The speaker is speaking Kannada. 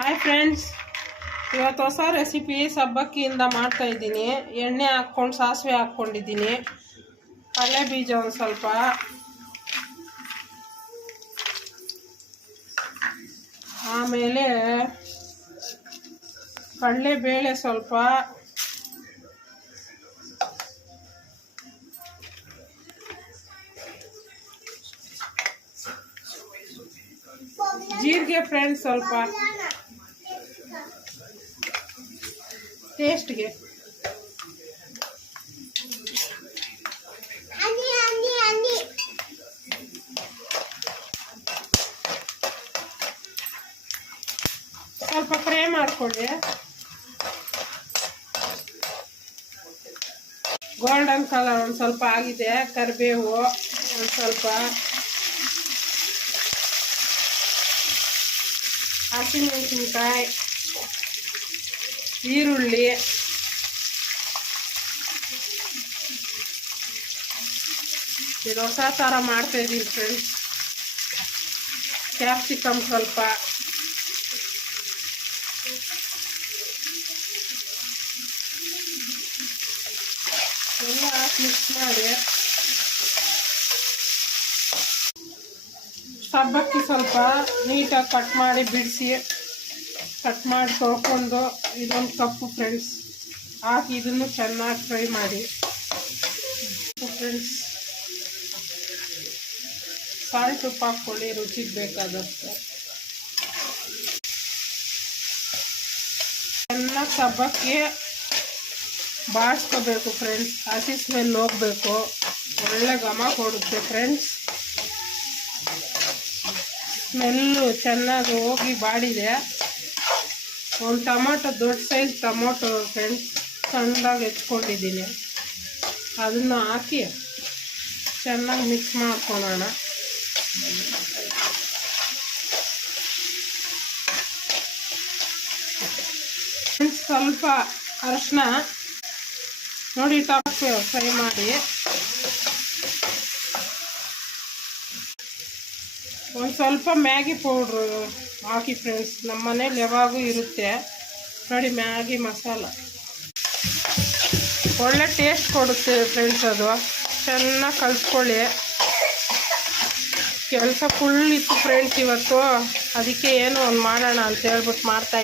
ಹಾಯ್ ಫ್ರೆಂಡ್ಸ್, ಇವತ್ತು ಹೊಸ ರೆಸಿಪಿ ಸಬ್ಬಕ್ಕಿಯಿಂದ ಮಾಡ್ತಾಯಿದ್ದೀನಿ. ಎಣ್ಣೆ ಹಾಕ್ಕೊಂಡು ಸಾಸಿವೆ ಹಾಕ್ಕೊಂಡಿದ್ದೀನಿ, ಕಡಲೆ ಬೀಜ ಒಂದು ಸ್ವಲ್ಪ, ಆಮೇಲೆ ಕಡಲೆಬೇಳೆ ಸ್ವಲ್ಪ, ಜೀರಿಗೆ ಫ್ರೆಂಡ್ಸ್ ಸ್ವಲ್ಪ ಟೇಸ್ಟ್ಗೆ, ಸ್ವಲ್ಪ ಫ್ರೈ ಮಾಡ್ಕೊಳ್ಳಿ. ಗೋಲ್ಡನ್ ಕಲರ್ ಒಂದು ಸ್ವಲ್ಪ ಆಗಿದೆ. ಕರಿಬೇವು ಒಂದು ಸ್ವಲ್ಪ, ಹಸಿಮೆಣಸಿನ್ಕಾಯಿ, ಈರುಳ್ಳಿ, ಇದು ಹೊಸ ಥರ ಮಾಡ್ತಾಯಿದ್ದೀನಿ ಫ್ರೆಂಡ್ಸ್. ಕ್ಯಾಪ್ಸಿಕಮ್ ಸ್ವಲ್ಪ, ಎಲ್ಲ ಹಾಕಿ ಮಿಕ್ಸ್ ಮಾಡಿ, ಸಬ್ಬಕ್ಕಿ ಸ್ವಲ್ಪ ನೀಟಾಗಿ ಕಟ್ ಮಾಡಿ ಬಿಡಿಸಿ, ಕಟ್ ಮಾಡಿ ತೊಳ್ಕೊಂಡು ಇದೊಂದು ಕಪ್ಪು ಫ್ರೆಂಡ್ಸ್ ಹಾಕಿ ಇದನ್ನು ಚೆನ್ನಾಗಿ ಫ್ರೈ ಮಾಡಿ ಫ್ರೆಂಡ್ಸ್. ಸಾಲ್ಟ್ ಉಪ್ಪು ಹಾಕ್ಕೊಳ್ಳಿ ರುಚಿಗೆ ಬೇಕಾದಷ್ಟು. ಚೆನ್ನಾಗಿ ಸಬ್ಬಕ್ಕಿ ಬಾಡಿಸ್ಕೋಬೇಕು ಫ್ರೆಂಡ್ಸ್. ಹಸಿ ಸ್ಮೆಲ್ ಹೋಗಬೇಕು, ಒಳ್ಳೆ ಘಮ ಕೊಡುತ್ತೆ ಫ್ರೆಂಡ್ಸ್. ಸ್ಮೆಲ್ಲು ಚೆನ್ನಾಗಿ ಹೋಗಿ ಬಾಡಿದೆ. ಒಂದು ಟೊಮೊಟೊ, ದೊಡ್ಡ ಸೈಜ್ ಟೊಮೊಟೊ ಫ್ರೆಂಡ್ಸ್ ಸಣ್ಣದಾಗಿ ಹೆಚ್ಕೊಂಡಿದ್ದೀನಿ, ಅದನ್ನು ಹಾಕಿ ಚೆನ್ನಾಗಿ ಮಿಕ್ಸ್ ಮಾಡ್ಕೊಳ್ಳೋಣ. ಸ್ವಲ್ಪ ಅರಶಿನ ನೋಡಿ ಟಾಪ್ ಫ್ರೈ ಮಾಡಿ, ಒಂದು ಸ್ವಲ್ಪ ಮ್ಯಾಗಿ ಪೌಡ್ರು ಹಾಕಿ ಫ್ರೆಂಡ್ಸ್. ನಮ್ಮ ಮನೇಲಿ ಯಾವಾಗೂ ಇರುತ್ತೆ ನೋಡಿ, ಮ್ಯಾಗಿ ಮಸಾಲ ಒಳ್ಳೆ ಟೇಸ್ಟ್ ಕೊಡುತ್ತೆ ಫ್ರೆಂಡ್ಸ್. ಅದು ಚೆನ್ನಾಗಿ ಕಲಿಸ್ಕೊಳ್ಳಿ. ಕೆಲಸ ಫುಲ್ ಇತ್ತು ಫ್ರೆಂಡ್ಸ್ ಇವತ್ತು, ಅದಕ್ಕೆ ಏನೋ ಒಂದು ಮಾಡೋಣ ಅಂತ ಹೇಳ್ಬಿಟ್ಟು ಮಾಡ್ತಾಯಿದ್ದೀನಿ.